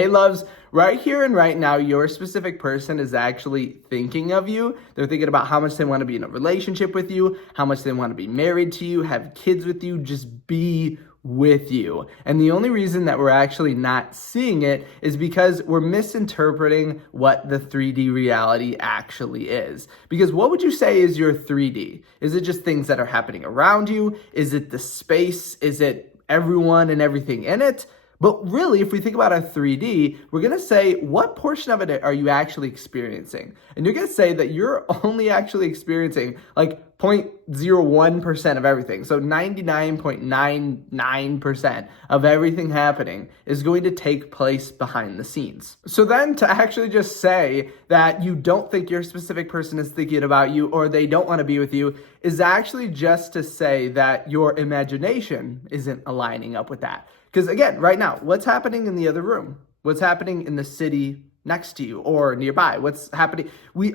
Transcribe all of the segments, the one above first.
Hey loves, right here and right now, your specific person is actually thinking of you. They're thinking about how much they want to be in a relationship with you, how much they want to be married to you, have kids with you, just be with you. And the only reason that we're actually not seeing it is because we're misinterpreting what the 3D reality actually is. Because what would you say is your 3D? Is it just things that are happening around you? Is it the space? Is it everyone and everything in it? But really, if we think about a 3D, we're going to say, what portion of it are you actually experiencing? And you're going to say that you're only actually experiencing like 0.01% of everything. So 99.99% of everything happening is going to take place behind the scenes. So then to actually just say that you don't think your specific person is thinking about you or they don't want to be with you is actually just to say that your imagination isn't aligning up with that. Because again, right now, what's happening in the other room? What's happening in the city next to you or nearby? What's happening?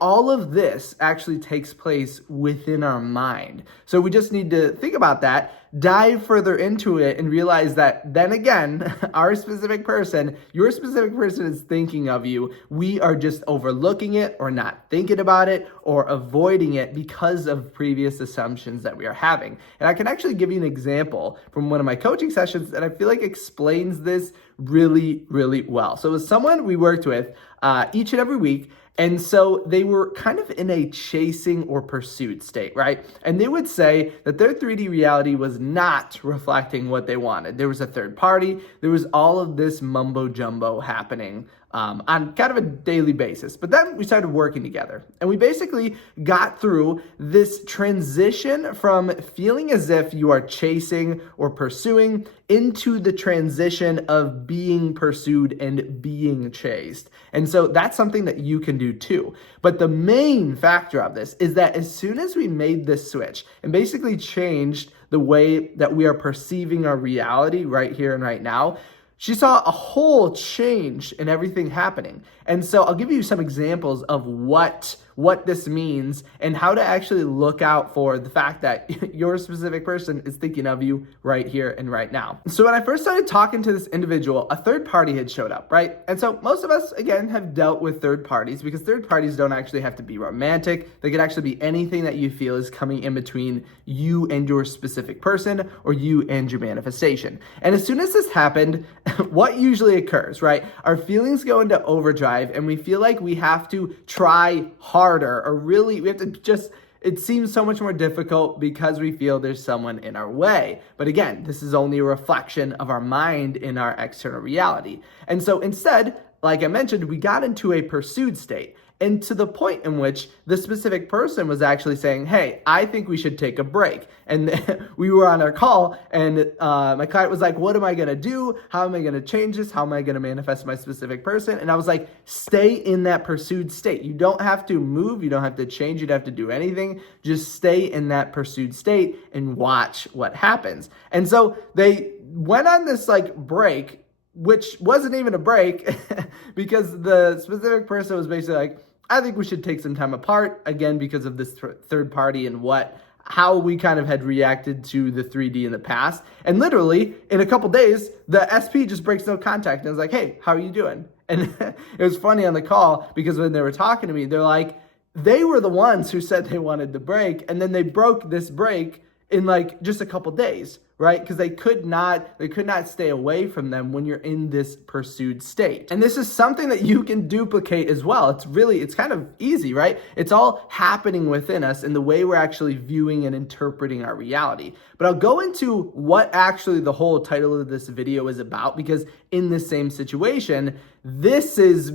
All of this actually takes place within our mind. So we just need to think about that, dive further into it, and realize that then again, our specific person, your specific person is thinking of you. We are just overlooking it or not thinking about it or avoiding it because of previous assumptions that we are having. And I can actually give you an example from one of my coaching sessions that I feel like explains this really, really well. So it was someone we worked with each and every week. And so they were kind of in a chasing or pursuit state, right? And they would say that their 3D reality was not reflecting what they wanted. There was a third party. There was all of this mumbo jumbo happening on kind of a daily basis. But then we started working together and we basically got through this transition from feeling as if you are chasing or pursuing into the transition of being pursued and being chased. And so that's something that you can do too. But the main factor of this is that as soon as we made this switch and basically changed the way that we are perceiving our reality right here and right now, she saw a whole change in everything happening. And so I'll give you some examples of what this means and how to actually look out for the fact that your specific person is thinking of you right here and right now. So when I first started talking to this individual, a third party had showed up, right? And so most of us, again, have dealt with third parties because third parties don't actually have to be romantic. They could actually be anything that you feel is coming in between you and your specific person or you and your manifestation. And as soon as this happened, what usually occurs, right? Our feelings go into overdrive and we feel like we have to try harder or really we have to just, it seems so much more difficult because we feel there's someone in our way. But again, this is only a reflection of our mind in our external reality. And so instead, like I mentioned, we got into a pursued state. And to the point in which the specific person was actually saying, hey, I think we should take a break. And we were on our call and my client was like, what am I going to do? How am I going to change this? How am I going to manifest my specific person? And I was like, stay in that pursued state. You don't have to move. You don't have to change. You don't have to do anything. Just stay in that pursued state and watch what happens. And so they went on this like break, which wasn't even a break because the specific person was basically like, I think we should take some time apart, again, because of this third party and how we kind of had reacted to the 3D in the past. And literally, in a couple days, the SP just breaks no contact. And I was like, hey, how are you doing? And it was funny on the call because when they were talking to me, they're like, they were the ones who said they wanted the break. And then they broke this break in like just a couple days, right? Because they could not stay away from them when you're in this pursued state. And this is something that you can duplicate as well. It's kind of easy, right? It's all happening within us in the way we're actually viewing and interpreting our reality. But I'll go into what actually the whole title of this video is about, because in the same situation, this is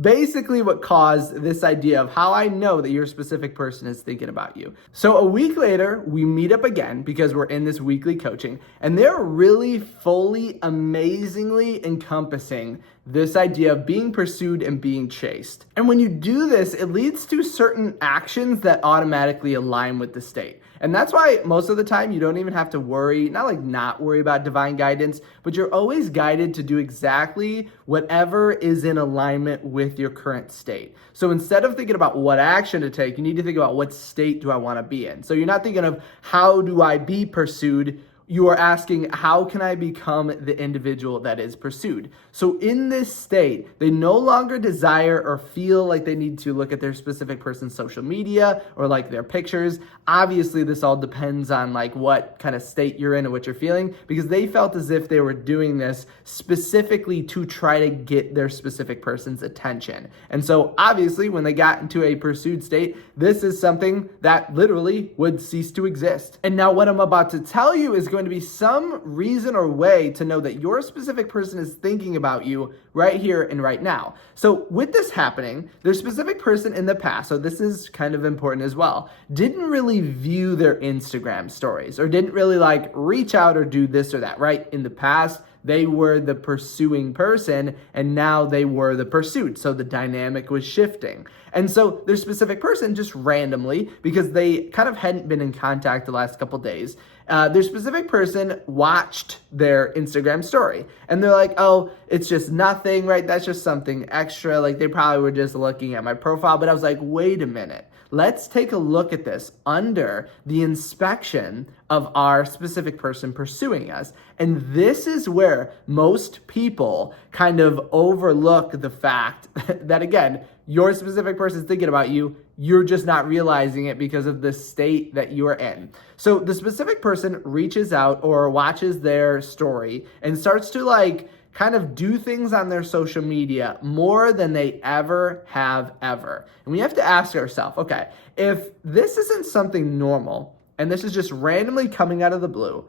basically what caused this idea of how I know that your specific person is thinking about you. So a week later, we meet up again because we're in this weekly coaching, and they're really fully, amazingly encompassing this idea of being pursued and being chased. And when you do this, it leads to certain actions that automatically align with the state. And that's why most of the time you don't even have to worry, not worry about divine guidance, but you're always guided to do exactly whatever is in alignment with your current state. So instead of thinking about what action to take, you need to think about what state do I want to be in. So you're not thinking of how do I be pursued you are asking, how can I become the individual that is pursued? So in this state, they no longer desire or feel like they need to look at their specific person's social media or like their pictures. Obviously, this all depends on like what kind of state you're in and what you're feeling, because they felt as if they were doing this specifically to try to get their specific person's attention. And so obviously, when they got into a pursued state, this is something that literally would cease to exist. And now what I'm about to tell you is going to be some reason or way to know that your specific person is thinking about you right here and right now. So with this happening, their specific person in the past, so this is kind of important as well, didn't really view their Instagram stories or didn't really like reach out or do this or that, right? In the past, they were the pursuing person and now they were the pursued. So the dynamic was shifting. And so their specific person just randomly, because they kind of hadn't been in contact the last couple days, their specific person watched their Instagram story and they're like, oh, it's just nothing, right? That's just something extra. Like they probably were just looking at my profile, but I was like, wait a minute. Let's take a look at this under the inspection of our specific person pursuing us. And this is where most people kind of overlook the fact that, again, your specific person is thinking about you. You're just not realizing it because of the state that you're in. So the specific person reaches out or watches their story and starts to like kind of do things on their social media more than they ever have ever. And we have to ask ourselves, okay, if this isn't something normal and this is just randomly coming out of the blue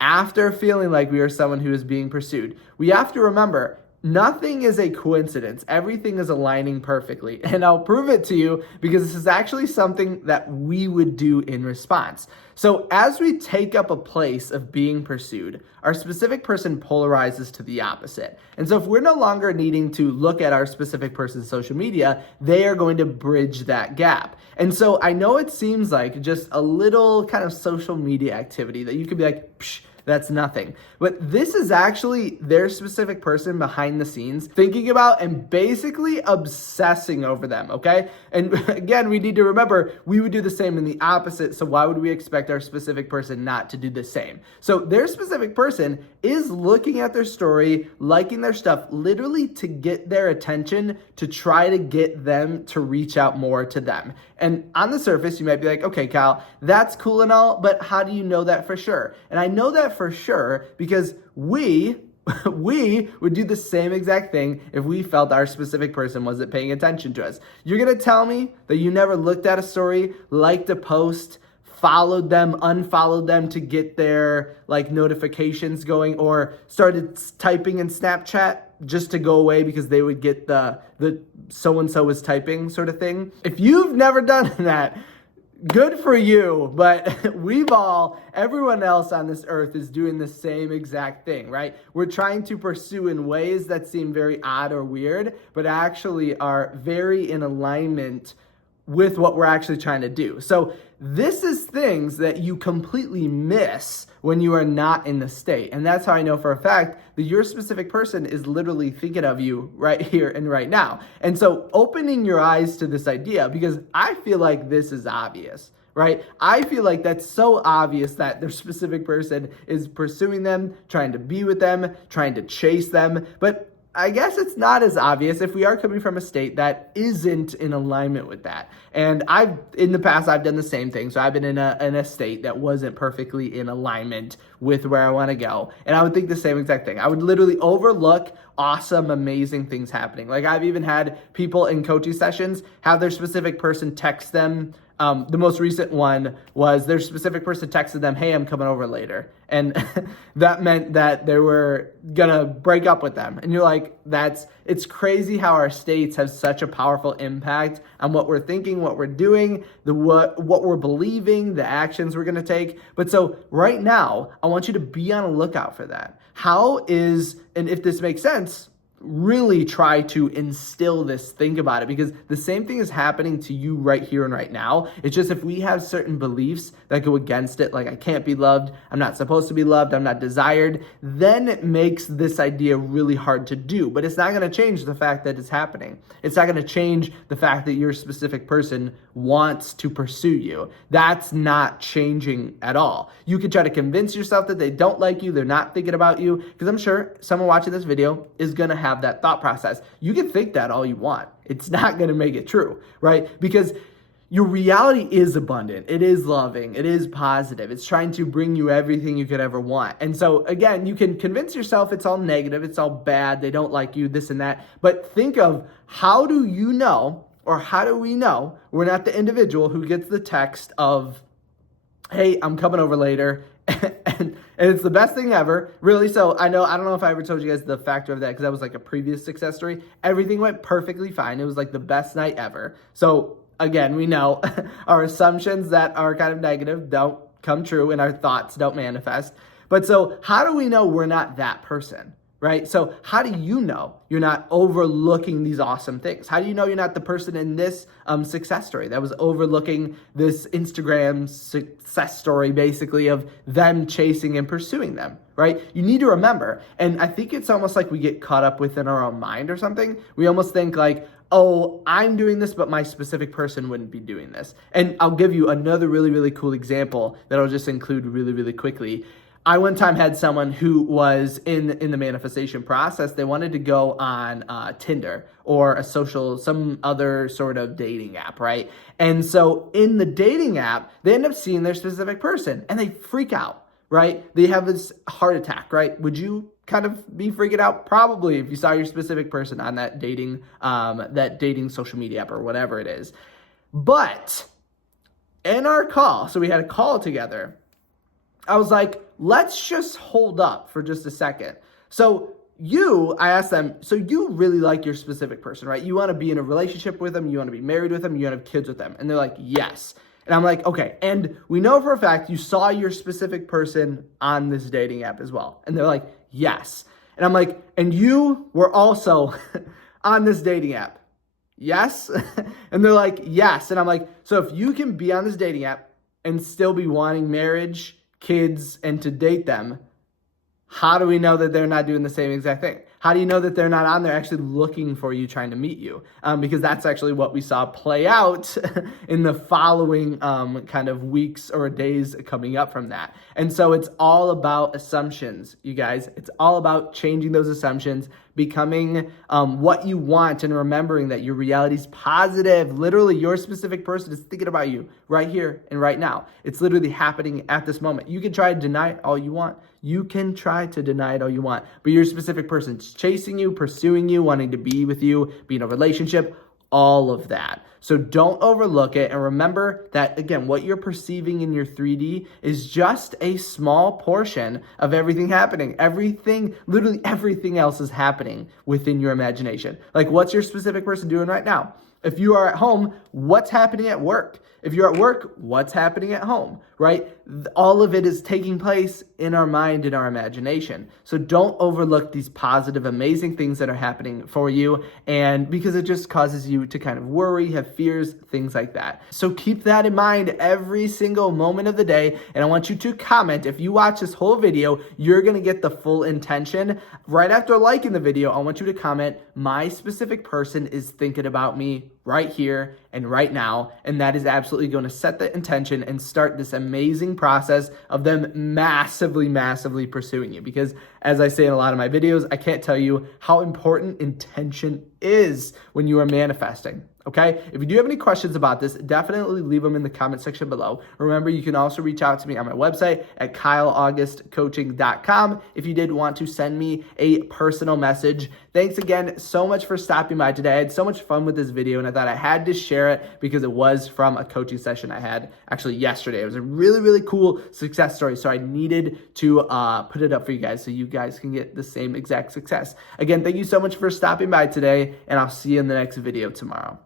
after feeling like we are someone who is being pursued, we have to remember nothing is a coincidence. Everything is aligning perfectly. And I'll prove it to you because this is actually something that we would do in response. So as we take up a place of being pursued, our specific person polarizes to the opposite. And so if we're no longer needing to look at our specific person's social media, they are going to bridge that gap. And so I know it seems like just a little kind of social media activity that you could be like, psh, that's nothing. But this is actually their specific person behind the scenes thinking about and basically obsessing over them, okay? And again, we need to remember we would do the same in the opposite, so why would we expect our specific person not to do the same? So their specific person is looking at their story, liking their stuff, literally to get their attention, to try to get them to reach out more to them. And on the surface, you might be like, okay, Kyle, that's cool and all, but how do you know that for sure? And I know that for sure because we would do the same exact thing if we felt our specific person wasn't paying attention to us. You're going to tell me that you never looked at a story, liked a post, followed them, unfollowed them to get their like notifications going, or started typing in Snapchat just to go away because they would get the so-and-so was typing sort of thing. If you've never done that, good for you, but everyone else on this earth is doing the same exact thing, right? We're trying to pursue in ways that seem very odd or weird, but actually are very in alignment with what we're actually trying to do. So this is things that you completely miss when you are not in the state. And that's how I know for a fact that your specific person is literally thinking of you right here and right now. And so opening your eyes to this idea, because I feel like this is obvious, right? I feel like that's so obvious that their specific person is pursuing them, trying to be with them, trying to chase them. But I guess it's not as obvious if we are coming from a state that isn't in alignment with that. And in the past, I've done the same thing. So I've been in a state that wasn't perfectly in alignment with where I want to go. And I would think the same exact thing. I would literally overlook awesome, amazing things happening. Like I've even had people in coaching sessions have their specific person text them. The most recent one was their specific person texted them, hey, I'm coming over later. And that meant that they were gonna break up with them. And you're like, it's crazy how our states have such a powerful impact on what we're thinking, what we're doing, what we're believing, the actions we're gonna take. But so right now, I want you to be on a lookout for that. And if this makes sense, really try to instill this, think about it, because the same thing is happening to you right here and right now. It's just if we have certain beliefs that go against it, like I can't be loved, I'm not supposed to be loved, I'm not desired, then it makes this idea really hard to do. But it's not going to change the fact that it's happening. It's not going to change the fact that your specific person wants to pursue you. That's not changing at all. You can try to convince yourself that they don't like you, they're not thinking about you, because I'm sure someone watching this video is going to have that thought process. You can think that all you want. It's not going to make it true, right? Because your reality is abundant. It is loving. It is positive. It's trying to bring you everything you could ever want. And so again, you can convince yourself it's all negative. It's all bad. They don't like you, this and that. But think of, how do you know, or how do we know we're not the individual who gets the text of, hey, I'm coming over later, and it's the best thing ever, really. So I don't know if I ever told you guys the factor of that, because that was like a previous success story. Everything went perfectly fine. It was like the best night ever. So again, we know our assumptions that are kind of negative don't come true, and our thoughts don't manifest. But so how do we know we're not that person? Right? So how do you know you're not overlooking these awesome things? How do you know you're not the person in this success story that was overlooking this Instagram success story, basically, of them chasing and pursuing them, right? You need to remember, and I think it's almost like we get caught up within our own mind or something. We almost think like, oh, I'm doing this, but my specific person wouldn't be doing this. And I'll give you another really, really cool example that I'll just include really, really quickly. I one time had someone who was in the manifestation process. They wanted to go on Tinder or some other sort of dating app, right? And so in the dating app, they end up seeing their specific person and they freak out, right? They have this heart attack, right? Would you kind of be freaking out? Probably, if you saw your specific person on that dating social media app or whatever it is. But in our call, so we had a call together, I was like, let's just hold up for just a second. I asked them, so you really like your specific person, right? You want to be in a relationship with them, you want to be married with them, you want to have kids with them. And they're like, yes. And I'm like, okay. And we know for a fact you saw your specific person on this dating app as well. And they're like, yes. And I'm like, and you were also on this dating app? Yes. And they're like, yes. And I'm like, so if you can be on this dating app and still be wanting marriage, kids, and to date them, how do we know that they're not doing the same exact thing? How do you know that they're not on there actually looking for you, trying to meet you? Because that's actually what we saw play out in the following kind of weeks or days coming up from that. And so it's all about assumptions, you guys. It's all about changing those assumptions, becoming what you want, and remembering that your reality is positive. Literally, your specific person is thinking about you right here and right now. It's literally happening at this moment. You can try to deny it all you want. You can try to deny it all you want, but your specific person's chasing you, pursuing you, wanting to be with you, be in a relationship, all of that. So don't overlook it. And remember that, again, what you're perceiving in your 3D is just a small portion of everything happening. Literally everything else is happening within your imagination. Like, what's your specific person doing right now? If you are at home, what's happening at work? If you're at work, what's happening at home, right? All of it is taking place in our mind, in our imagination. So don't overlook these positive, amazing things that are happening for you, and because it just causes you to kind of worry, have fears, things like that. So keep that in mind every single moment of the day, and I want you to comment. If you watch this whole video, you're going to get the full intention. Right after liking the video, I want you to comment, my specific person is thinking about me right here and right now, and that is absolutely going to set the intention and start this amazing process of them massively pursuing you. Because as I say in a lot of my videos, I can't tell you how important intention is when you are manifesting. Okay? If you do have any questions about this, definitely leave them in the comment section below. Remember, you can also reach out to me on my website at kyleaugustcoaching.com if you did want to send me a personal message. Thanks again so much for stopping by today. I had so much fun with this video, and I thought I had to share it because it was from a coaching session I had actually yesterday. It was a really cool success story, so I needed to put it up for you guys so you guys can get the same exact success. Again, thank you so much for stopping by today, and I'll see you in the next video tomorrow.